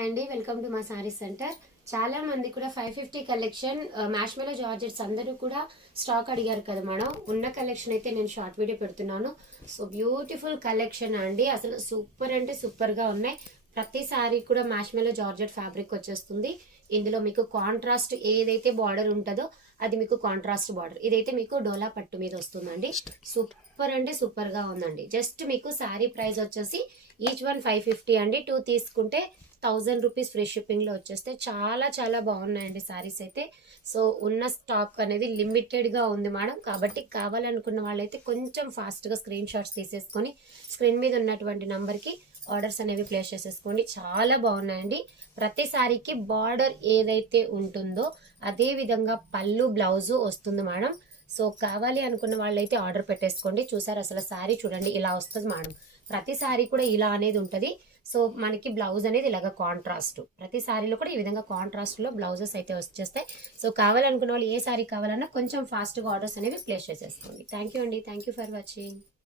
Hi అండి, welcome to మా sorry centre. చాలా మంది కూడా 550 కలెక్షన్ మ్యాష్మెలో జార్జెట్స్ అందరూ కూడా స్టాక్ అడిగారు కదా మేడం. ఉన్న కలెక్షన్ అయితే నేను షార్ట్ వీడియో పెడుతున్నాను. సో బ్యూటిఫుల్ కలెక్షన్ అండి, అసలు సూపర్ అంటే సూపర్ గా ఉన్నాయి. ప్రతి సారీ కూడా మ్యాష్మెలో జార్జెట్ ఫ్యాబ్రిక్ వచ్చేస్తుంది. ఇందులో మీకు కాంట్రాస్ట్ ఏదైతే బార్డర్ ఉంటుందో అది మీకు కాంట్రాస్ట్ బార్డర్, ఇదైతే మీకు డోలా పట్టు మీద వస్తుందండి. సూపర్ అంటే సూపర్ గా ఉందండి. జస్ట్ మీకు శారీ ప్రైస్ వచ్చేసి ఈచ్ వన్ 550 అండి. 2 తీసుకుంటే 1000 రూపీస్ ఫ్రీ షిప్పింగ్ లో వచ్చేస్తే చాలా చాలా బాగున్నాయండి సారీస్ అయితే. సో ఉన్న స్టాక్ అనేది లిమిటెడ్ గా ఉంది మేడం, కాబట్టి కావాలనుకున్న వాళ్ళైతే కొంచెం ఫాస్ట్ గా స్క్రీన్ షాట్స్ తీసేసుకొని స్క్రీన్ మీద ఉన్నటువంటి నంబర్ కి ఆర్డర్స్ అనేవి ప్లేస్ చేసేసుకోండి. చాలా బాగున్నాయండి. ప్రతి సారీకి బార్డర్ ఏదైతే ఉంటుందో అదే విధంగా పళ్ళు బ్లౌజు వస్తుంది మేడం. సో కావాలి అనుకున్న వాళ్ళైతే ఆర్డర్ పెట్టేసుకోండి. చూసారు అసలు సారీ చూడండి, ఇలా వస్తుంది మేడం. ప్రతి సారీ కూడా ఇలా అనేది ఉంటది. సో మనకి బ్లౌజ్ అనేది ఇలాగ కాంట్రాస్ట్, ప్రతి సారీలో కూడా ఈ విధంగా కాంట్రాస్ట్ లో బ్లౌజెస్ అయితే వచ్చేస్తాయి. సో కావాలనుకున్న వాళ్ళు ఏ సారీ కావాలన్నా కొంచెం ఫాస్ట్ గా ఆర్డర్స్ అనేవి ప్లేస్ చేసేసుకోండి. థ్యాంక్ యూ అండి, థ్యాంక్ యూ ఫర్ వాచింగ్.